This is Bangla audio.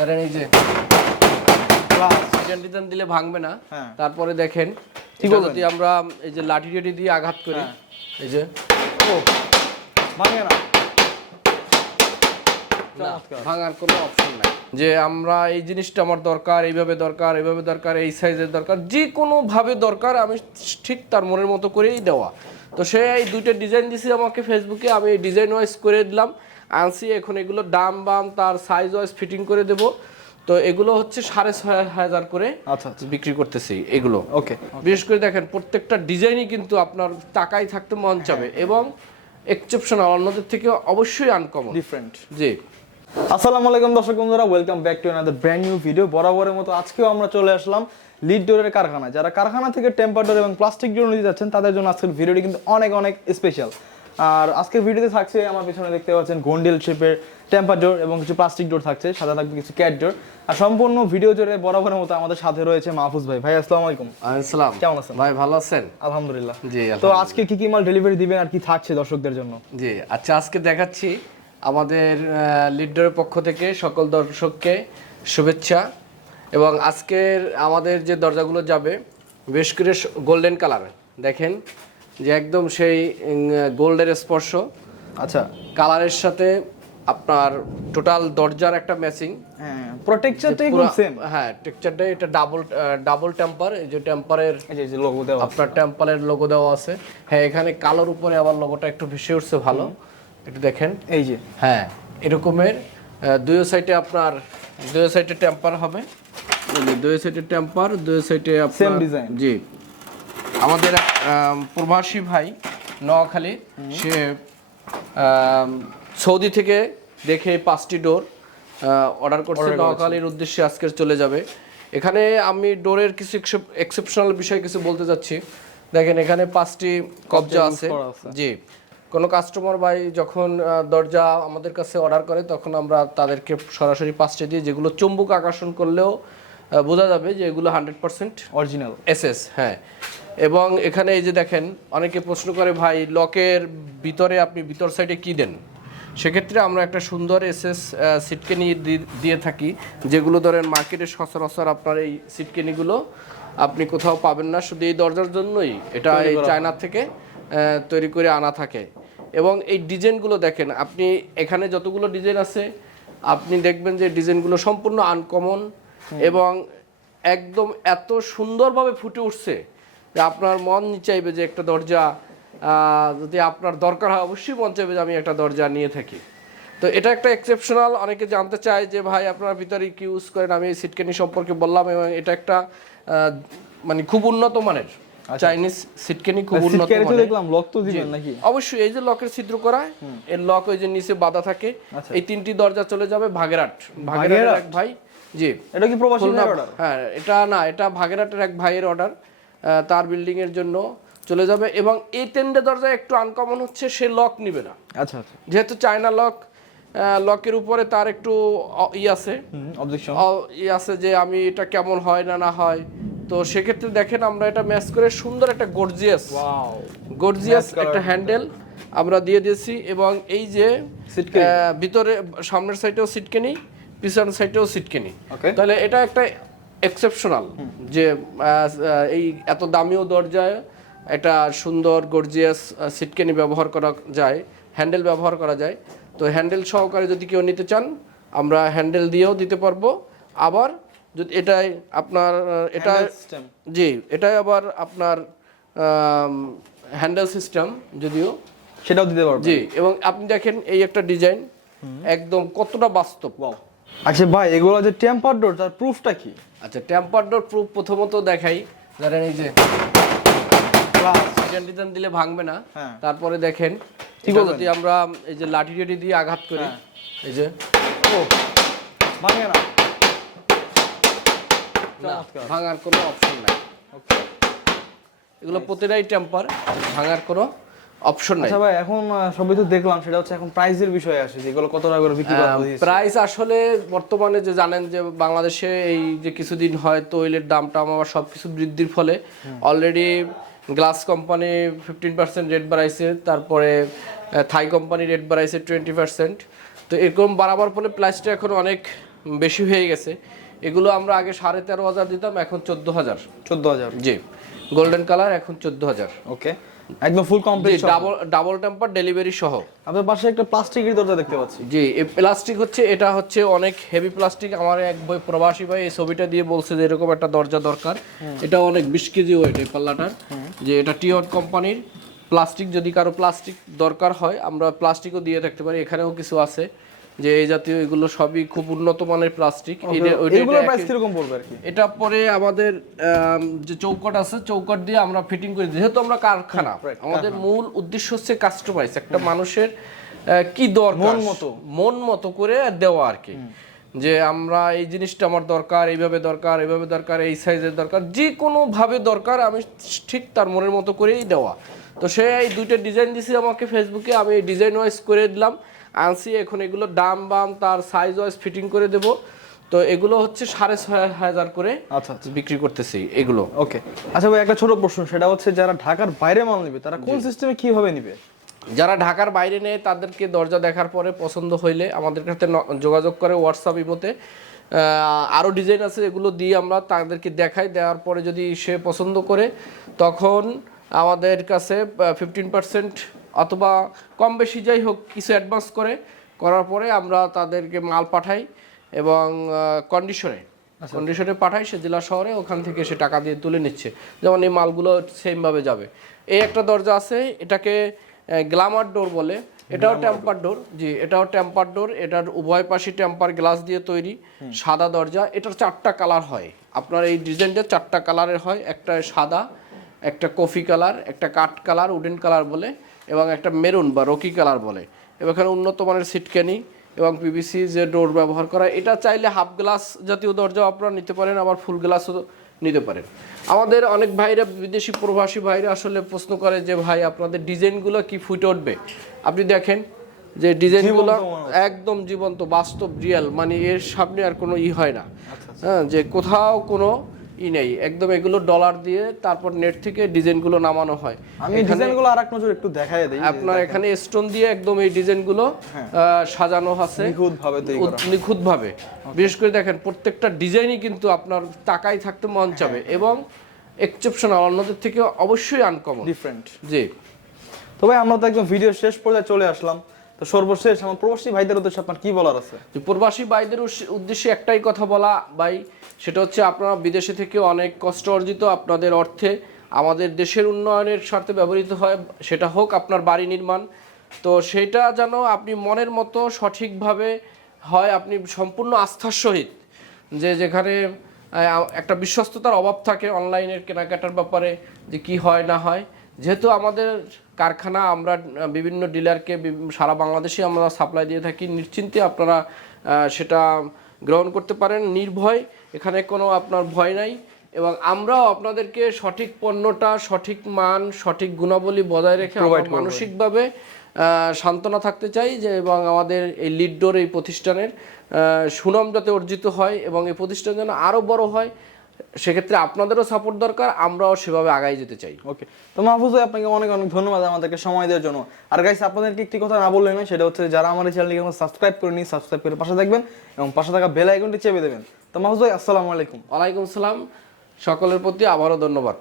ধরেন এই যে ডিজাইন দিলে ভাঙবে না। হ্যাঁ। তারপরে দেখেন? যদি আমরা এই যে লাঠি টাঠি দিয়ে আঘাত করি। হ্যাঁ। এই যে ও ভাঙে না। ভাঙার কোনো অপশন নাই। যে আমরা এই জিনিসটা আমার দরকার এইভাবে দরকার এইভাবে দরকার এই সাইজের দরকার যে কোনো ভাবে দরকার আমি ঠিক তার মনের মতো করেই দেওয়া। তো সে এই দুইটা ডিজাইন দিছে আমাকে ফেসবুকে আমি ডিজাইন ওয়াইজ করে দিলাম। আনছি এখন এগুলো দাম বাম তার সাইজ ওয়াইজ ফিটিং করে দেব। তো এগুলো হচ্ছে সাড়ে ছয় হাজার করে আচ্ছা আচ্ছা। বিক্রি করতেছি এগুলো। ওকে বিশেষ করে দেখেন প্রত্যেকটা ডিজাইনই কিন্তু আপনার টাকায় থাকতে মন চাবে এবং এক্সেপশনাল অন্যদের থেকে অবশ্যই আনকমন ডিফারেন্ট জি। আসসালামু আলাইকুম দর্শক বন্ধুরা welcome back to another brand new video বরাবরের মতো আজকেও আমরা চলে আসলাম লিড ডোরের কারখানা যারা কারখানা থেকে টেম্পার ডোর এবং প্লাস্টিক ডোর নিতে যাচ্ছেন তাদের জন্য আজকের ভিডিওটি কিন্তু অনেক অনেক স্পেশাল আর আজকের ভিডিওতে থাকছে আমার পিছনে দেখতে পাচ্ছেন গোন্ডেল শেপের টেম্পার ডোর এবং কিছু প্লাস্টিক ডোর থাকছে সাথে থাকবে কিছু ক্যাট ডোর আর সম্পূর্ণ ভিডিও জুড়ে বরাবরের মতো আমাদের সাথে রয়েছে মাহফুজ ভাই। ভাই আসসালামু আলাইকুম। আসসালাম কেমন আছেন? ভাই ভালো আছেন? আলহামদুলিল্লাহ। জি তো আজকে কি কি মাল ডেলিভারি দিবেন আর কি থাকছে দর্শকদের জন্য? জি আচ্ছা আজকে দেখাচ্ছি আমাদের লিডারের পক্ষ থেকে সকল দর্শককে শুভেচ্ছা। এবং আজকের আমাদের যে দরজাগুলো যাবে বেশ করে গোল্ডেন কালার দেখেন যে একদম সেই গোল্ডের স্পর্শ। আচ্ছা। কালারের সাথে আপনার টোটাল দরজার একটা ম্যাচিং হ্যাঁ প্রোটেকচারটা একদম সেম হ্যাঁ টেক্সচারটা এটা ডাবল ডাবল টেম্পার এই যে টেম্পারের এই যে লোগো দেওয়া আপনার টেম্পারের লোগো দেওয়া আছে। হ্যাঁ এখানে কালোর উপরে আবার লোগোটা একটু ভেসে উঠছে ভালো। একটু দেখেন। এই যে। হ্যাঁ এরকমের দুই সাইডে আপনার দুই সাইডে টেম্পার হবে। দুই সাইডে টেম্পার দুই সাইডে আপনার Same design. জি। আমাদের প্রবাসী ভাই নোয়াখালী সে সৌদি থেকে দেখে পাঁচটি ডোর অর্ডার করছে। নোয়াখালীর উদ্দেশ্যে আজকে চলে যাবে। এখানে আমি ডোরের কিছু এক্সেপশনাল বিষয় কিছু বলতে যাচ্ছি। দেখেন এখানে পাঁচটি কবজা আছে। জি। কোনো কাস্টমার ভাই যখন দরজা আমাদের কাছে অর্ডার করে তখন আমরা তাদেরকে সরাসরি পাঁচটি দিয়ে যেগুলো চুম্বক আকর্ষণ করলেও বোঝা যাবে যে এগুলো hundred percent original S S হ্যাঁ। এবং এখানে এই যে দেখেন অনেকে প্রশ্ন করে ভাই লকের ভিতরে আপনি ভিতর সাইডে কি দেন? সেক্ষেত্রে আমরা একটা সুন্দর এসএস সিটকেনি দি- দিয়ে থাকি যেগুলো ধরেন মার্কেটে সচরাচর আপনার এই সিটকেনিগুলো আপনি কোথাও পাবেন না শুধু এই দরজার জন্যই এটা এই চায়নার থেকে তৈরি করে আনা থাকে। এবং এই ডিজাইনগুলো দেখেন আপনি এখানে যতগুলো ডিজাইন আছে আপনি দেখবেন যে ডিজাইনগুলো সম্পূর্ণ আনকমন এবং একদম এত সুন্দরভাবে ফুটে উঠছে যে আপনার মন চাইবে যে একটা দরজা যদি আপনার দরকার হয় অবশ্যই মন চাইবে যে আমি একটা দরজা নিয়ে থাকি। তো এটা একটা এক্সেপশনাল অনেকে জানতে চায় যে ভাই আপনার ভিতরে কি ইউজ করেন? আমি এই সিটকেনি সম্পর্কে বললাম এবং এটা একটা মানে খুব উন্নত মানের। চাইনিজ সিটকেনি খুব উন্নত দেখলাম লক তো দিবেন নাকি? অবশ্যই এই যে লকের ছিদ্র করা এর লক ওই যে নিচে বাঁধা থাকে আচ্ছা। এই তিনটি দরজা চলে যাবে ভাগেরহাট? এক ভাই জি। এটা কি প্রবাসী অর্ডার হ্যাঁ এটা না এটা ভাগেরহাটের এক ভাইয়ের অর্ডার তার বিল্ডিং এর জন্য চলে যাবে এবং এই তিনটে দরজা একটু আনকমন হচ্ছে সে লক নিবে না। আচ্ছা আচ্ছা। যেহেতু চায়না লক লকের উপরে তার একটু ই আছে। ই আছে যে আমি এটা কেমন হয় না না হয়। তো সেক্ষেত্রে দেখেন আমরা এটা ম্যাচ করে সুন্দর একটা গর্জিয়াস ওয়াও গর্জিয়াস একটা হ্যান্ডেল আমরা দিয়ে দিয়েছি এবং এই যে। ভিতরে সামনের সাইডেও সিটকেনি পিছনের সাইডেও সিটকেনি. তাহলে এটা একটা এক্সেপশনাল যে এই এত দামিও দরজায় একটা সুন্দর গর্জিয়াস সিটকেনি ব্যবহার করা যায় হ্যান্ডেল ব্যবহার করা যায়। তো হ্যান্ডেল সহকারে যদি কেউ নিতে চান আমরা হ্যান্ডেল দিয়েও দিতে পারব। আবার যদি এটাই আপনার এটা জি এটাই আবার আপনার হ্যান্ডেল সিস্টেম যদিও। সেটাও দিতে পারবেন। জি এবং আপনি দেখেন এই একটা ডিজাইন একদম কতটা বাস্তব। আচ্ছা ভাই এগুলো যে টেম্পার ডোর তার প্রুফটা কি? আচ্ছা টেম্পার ডোর প্রুফ প্রথমত দেখাই ধরেন এই যে ডিজাইন দিলে ভাঙবে না হ্যাঁ। তারপরে দেখেন কি এটা করবেন? যদি আমরা এই যে লাঠি টাঠি দিয়ে আঘাত করি হ্যাঁ। এই যে ও ভাঙে না না ভাঙার কোনো অপশন নাই এগুলো প্রতিটাই টেম্পার ভাঙার কোনো অপশন নাই। আচ্ছা ভাই এখন সবই তো দেখলাম সেটা হচ্ছে এখন প্রাইসের বিষয়ে আসে যে এগুলো কত টাকা করে বিক্রি করা প্রাইস আসলে বর্তমানে যে জানেন যে বাংলাদেশে এই যে কিছুদিন হয় তৈলের দামটা আমার সব কিছু বৃদ্ধির ফলে already glass company fifteen percent rate বাড়াইছে তারপরে থাই কোম্পানি রেট বাড়াইছে টোয়েন্টি পার্সেন্ট তো এরকম বাড়াবার ফলে প্রাইসটা এখন অনেক বেশি হয়ে গেছে। এগুলো আমরা আগে সাড়ে তেরো হাজার দিতাম এখন চোদ্দ হাজার। চোদ্দ হাজার। জি। গোল্ডেন কালার এখন চোদ্দ হাজার। ওকে একদম full complete double double temper delivery সহ। আপনার পাশে একটা প্লাস্টিকের দরজা দেখতে পাচ্ছি। জি এই প্লাস্টিক হচ্ছে এটা হচ্ছে অনেক হেভি প্লাস্টিক আমার এক বই প্রবাসী ভাই এই ছবিটা দিয়ে বলছে যে এরকম একটা দরজা দরকার। এটা অনেক বিশ কেজি ওয়েট এই পাল্লাটার। যে এটা টিওর কোম্পানির প্লাস্টিক যদি কারও প্লাস্টিক দরকার হয় আমরা প্লাস্টিকও দিয়ে থাকতে পারি এখানেও কিছু আছে। যে এই জাতীয় এগুলো সবই খুব উন্নত মানের প্লাস্টিক। এগুলোর প্রাইস কীরকম পড়বে আর কি? এটা পরে আমাদের আম, যে চৌকট আছে চৌকট দিয়ে আমরা ফিটিং করে যেহেতু আমরা কারখানা আমাদের মূল উদ্দেশ্য হচ্ছে কাস্টমাইজ একটা মানুষের কি দরকার? মন মতো। মন মতো করে দেওয়া আর কি। যে আমরা এই জিনিসটা আমার দরকার এইভাবে দরকার এইভাবে দরকার এই সাইজের দরকার। যে কোনো ভাবে দরকার আমি ঠিক তার মনের মতো করেই দেওয়া। তো সে এই দুইটা ডিজাইন দিছি আমাকে ফেসবুকে আমি ডিজাইন ওয়াইজ করে দিলাম। আনছি এখন এগুলো দাম বাম তার সাইজ ওয়াইজ ফিটিং করে দেব। তো এগুলো হচ্ছে সাড়ে ছয় হাজার করে আচ্ছা আচ্ছা। বিক্রি করতেছি এগুলো। ওকে আচ্ছা ভাই একটা ছোট প্রশ্ন সেটা হচ্ছে যারা ঢাকার বাইরে মাল নেবে তারা কোন সিস্টেমে কীভাবে নেবে? যারা ঢাকার বাইরে নেয় তাদেরকে দরজা দেখার পরে পছন্দ হইলে আমাদের সাথে ন- যোগাযোগ করে হোয়াটসঅ্যাপ ইমোতে। আরও ডিজাইন আছে এগুলো দিয়ে আমরা তাদেরকে দেখাই। দেওয়ার পরে যদি সে পছন্দ করে তখন আমাদের কাছে ফিফটিন পার্সেন্ট অথবা কম বেশি যাই হোক কিছু অ্যাডভান্স করে করার পরে আমরা তাদেরকে মাল পাঠাই এবং কন্ডিশনে কন্ডিশনে পাঠাই সে জেলা শহরে ওখান থেকে সে টাকা দিয়ে তুলে নিচ্ছে। যেমন এই মালগুলো সেমভাবে যাবে। এই একটা দরজা আছে এটাকে গ্লামার ডোর বলে। এটাও টেম্পার ডোর জি এটাও টেম্পার ডোর এটার উভয় পাশে টেম্পার গ্লাস দিয়ে তৈরি সাদা দরজা। এটার চারটা কালার হয়। আপনার এই ডিজাইনটা চারটা কালারের হয়। একটা সাদা একটা কফি কালার একটা কাঠ কালার উডেন কালার বলে। এবং একটা মেরুন বা রকি কালার বলে। এবং এখানে উন্নত মানের সিটকানি এবং পিভিসি যে ডোর ব্যবহার করা এটা চাইলে হাফ গ্লাস জাতীয় দরজা আপনারা নিতে পারেন আবার ফুল গ্লাসও নিতে পারেন। আমাদের অনেক ভাইরা বিদেশি প্রবাসী ভাইরা আসলে প্রশ্ন করে যে ভাই আপনাদের ডিজাইনগুলো কি ফুটে উঠবে? আপনি দেখেন যে ডিজাইনগুলো একদম জীবন্ত বাস্তব রিয়েল মানে এর সামনে আর কোনো ই হয় না। হ্যাঁ যে কোথাও কোনো ই নেই। একদম এগুলো ডলার দিয়ে তারপর নেট থেকে ডিজাইনগুলো নামানো হয়। আমি ডিজাইনগুলো আর এক নজর একটু দেখাই দিই। আপনার এখানে স্টোন দিয়ে একদম এই ডিজাইনগুলো সাজানো আছে। নিখুঁত ভাবে তৈরি করা নিখুঁত ভাবে বিশেষ করে দেখেন প্রত্যেকটা ডিজাইনই কিন্তু আপনার তাকাই থাকতে মন চাবে এবং এক্সেপশনাল অন্যদের থেকে অবশ্যই আনকমন ডিফারেন্ট জি। তবে আমরা তো একদম ভিডিও শেষ পর্যায়ে চলে আসলাম। তো সর্বশেষ আমার প্রবাসী ভাইদের উদ্দেশ্যে আপনার কি বলার আছে? যে প্রবাসী ভাইদের উদ্দেশ্যে একটাই কথা বলা ভাই, সেটা হচ্ছে আপনারা বিদেশে থেকে অনেক কষ্ট অর্জিত আপনাদের অর্থে আমাদের দেশের উন্নয়নের স্বার্থে ব্যবহৃত হয়, সেটা হোক আপনার বাড়ি নির্মাণ। তো সেটা যেন আপনি মনের মতো সঠিকভাবে হয়, আপনি সম্পূর্ণ আস্থার সহিত যে যেখানে একটা বিশ্বস্ততার অভাব থাকে অনলাইনের কেনাকাটার ব্যাপারে যে কি হয় না হয়। যেহেতু আমাদের কারখানা আমরা বিভিন্ন ডিলারকে সারা বাংলাদেশে আমরা সাপ্লাই দিয়ে থাকি নিশ্চিন্তে আপনারা সেটা গ্রহণ করতে পারেন নির্ভয়। এখানে কোনো আপনার ভয় নাই এবং আমরাও আপনাদেরকে সঠিক পণ্যটা সঠিক মান সঠিক গুণাবলী বজায় রেখে মানসিকভাবে সান্ত্বনা থাকতে চাই যে এবং আমাদের এই লিডডোর এই প্রতিষ্ঠানের সুনাম যাতে অর্জিত হয় এবং এই প্রতিষ্ঠান যেন আরও বড় হয়। সেক্ষেত্রে আপনাদেরও সাপোর্ট দরকার আমরাও সেভাবে আগাই যেতে চাই। ওকে তো মাহফুজ ভাই আপনাকে অনেক অনেক ধন্যবাদ আমাদেরকে সময় দেওয়ার জন্য। আর গাইস আপনাদেরকে একটি কথা না বললেন না সেটা হচ্ছে যারা আমার এই এখন সাবস্ক্রাইব করে নিন সাবস্ক্রাইব করে পাশে থাকবেন এবং পাশে থাকা বেল আইকনটি চেপে দেবেন। তো মাহফুজ ভাই আসসালামু আলাইকুম। ওয়ালাইকুম আসসালাম। সকলের প্রতি আবারও ধন্যবাদ।